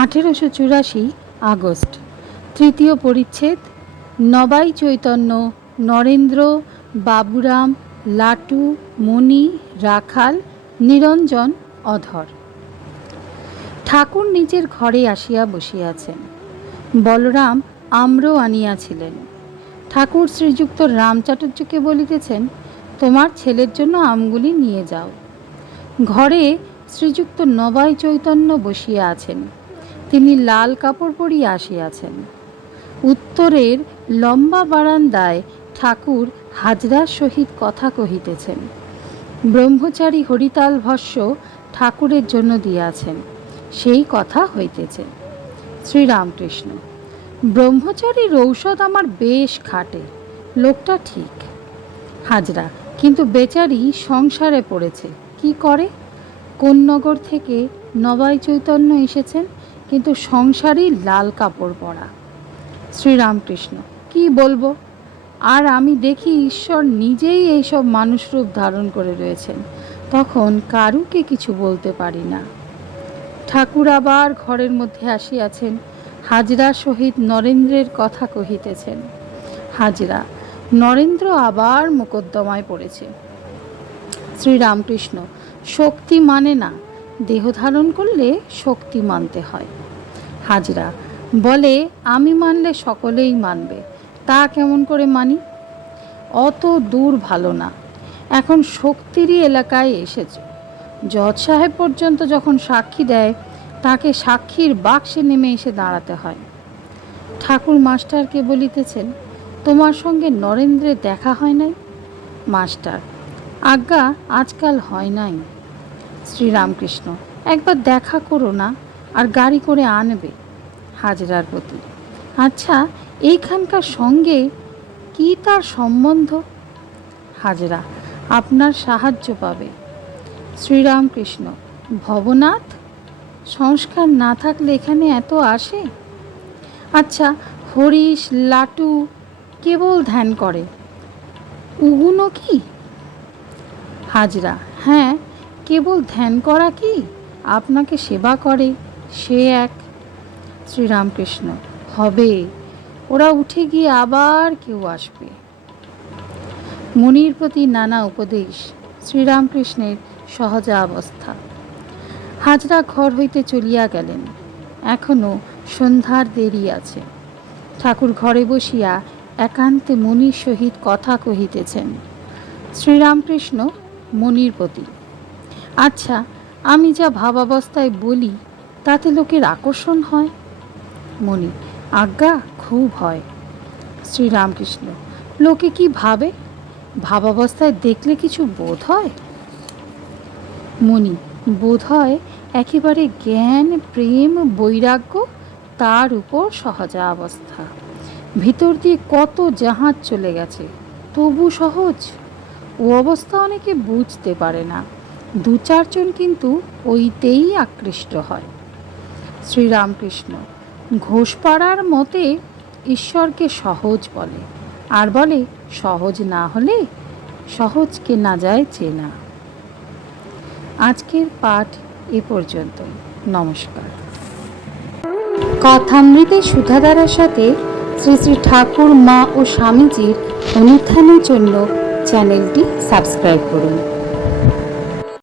আঠেরোশো চুরাশি আগস্ট। তৃতীয় পরিচ্ছেদ, নবাই চৈতন্য, নরেন্দ্র, বাবুরাম, লাটু মণি রাখাল, নিরঞ্জন, অধর। ঠাকুর নিজের ঘরে আসিয়া বসিয়াছেন। বলরাম আম্র আনিয়াছিলেন। ঠাকুর শ্রীযুক্ত রাম রামচাটুর্যকে বলিতেছেন, তোমার ছেলের জন্য আমগুলি নিয়ে যাও। ঘরে শ্রীযুক্ত নবাই চৈতন্য বসিয়া আছেন। তিনি লাল কাপড় পরিয়া আসিয়াছেন। উত্তরের লম্বা বারান্দায় ঠাকুর হাজরার সহিত কথা কহিতেছেন। ব্রহ্মচারী হরিতাল ভস্য ঠাকুরের জন্য দিয়াছেন, সেই কথা হইতেছে। শ্রীরামকৃষ্ণ, ব্রহ্মচারীর ঔষধ আমার বেশ খাটে, লোকটা ঠিক। হাজরা, কিন্তু বেচারি সংসারে পড়েছে, কি করে? কোন নগর থেকে নবাই চৈতন্য এসেছেন? কিন্তু সংসারই লাল কাপড় পরা। শ্রীরামকৃষ্ণ, কি বলব? আর আমি দেখি ঈশ্বর নিজেই এইসব মানুষরূপ ধারণ করে রয়েছেন, তখন কারুকে কিছু বলতে পারি না। ঠাকুর আবার ঘরের মধ্যে আসিয়াছেন, হাজরা সহিত নরেন্দ্রের কথা কহিতেছেন। হাজরা, নরেন্দ্র আবার মোকদ্দমায় পড়েছে। শ্রীরামকৃষ্ণ, শক্তি মানে না, দেহ ধারণ করলে শক্তি মানতে হয়। হাজরা। বলে, আমি মানলে সকলেই মানবে। তা কেমন করে মানি? অত দূর ভালো না। এখন শক্তিরই এলাকায় এসেছে। জজ সাহেব পর্যন্ত যখন সাক্ষী দেয়, তাকে সাক্ষীর বাক্সে নেমে এসে দাঁড়াতে হয়। ঠাকুর মাস্টারকে বলিতেছেন, তোমার সঙ্গে নরেন্দ্রের দেখা হয় নাই? মাস্টার, আজ্ঞা আজকাল হয় নাই। শ্রীরামকৃষ্ণ, একবার দেখা করো না। আর গাড়ি করে আনবে হাজরার প্রতি। আচ্ছা এইখানকার সঙ্গে কি তার সম্বন্ধ? হাজরা, আপনার সাহায্য পাবে। শ্রীরামকৃষ্ণ, ভবনাথ? সংস্কার না থাকলে এখানে এত আসে? আচ্ছা হরিশ, লাটু কেবল ধ্যান করে। উগুনো কি? হাজরা হ্যাঁ কেবল ধ্যান করা কি? আপনাকে সেবা করে। সে এক শ্রীরামকৃষ্ণ। হবে। ওরা উঠে গিয়ে আবার কেউ আসবে। মনির প্রতি নানা উপদেশ, শ্রীরামকৃষ্ণের সহজা অবস্থা। হাজরা ঘর হইতে চলিয়া গেলেন। এখনও সন্ধ্যার দেরি আছে। ঠাকুর ঘরে বসিয়া একান্তে মনির সহিত কথা কহিতেছেন, শ্রীরামকৃষ্ণ, মনির প্রতি আচ্ছা আমি যা ভাবাবস্থায় বলি তাতে লোকের আকর্ষণ হয়। মণি আজ্ঞা, খুব হয়। শ্রীরামকৃষ্ণ, লোকে কি ভাবে? ভাবাবস্থায় দেখলে কিছু বোধ হয়? মণি বোধ হয় একেবারে জ্ঞান, প্রেম, বৈরাগ্য, তার উপর সহজা অবস্থা ভিতর দিয়ে কত জাহাজ চলে গেছে, তবু সহজ। ও অবস্থা অনেকে বুঝতে পারে না। দু চারজন কিন্তু ওইতেই আকৃষ্ট হয়। শ্রীরামকৃষ্ণ। ঘোষপাড়ার মতে ঈশ্বরকে সহজ বলে। আর বলে, সহজ না হলে সহজকে না যায় চেনা। আজকের পাঠ এ পর্যন্ত। নমস্কার। কথামৃতে সুধাধারার সাথে শ্রী শ্রী ঠাকুর, মা ও স্বামীজির অনুত্থানের জন্য চ্যানেলটি সাবস্ক্রাইব করুন।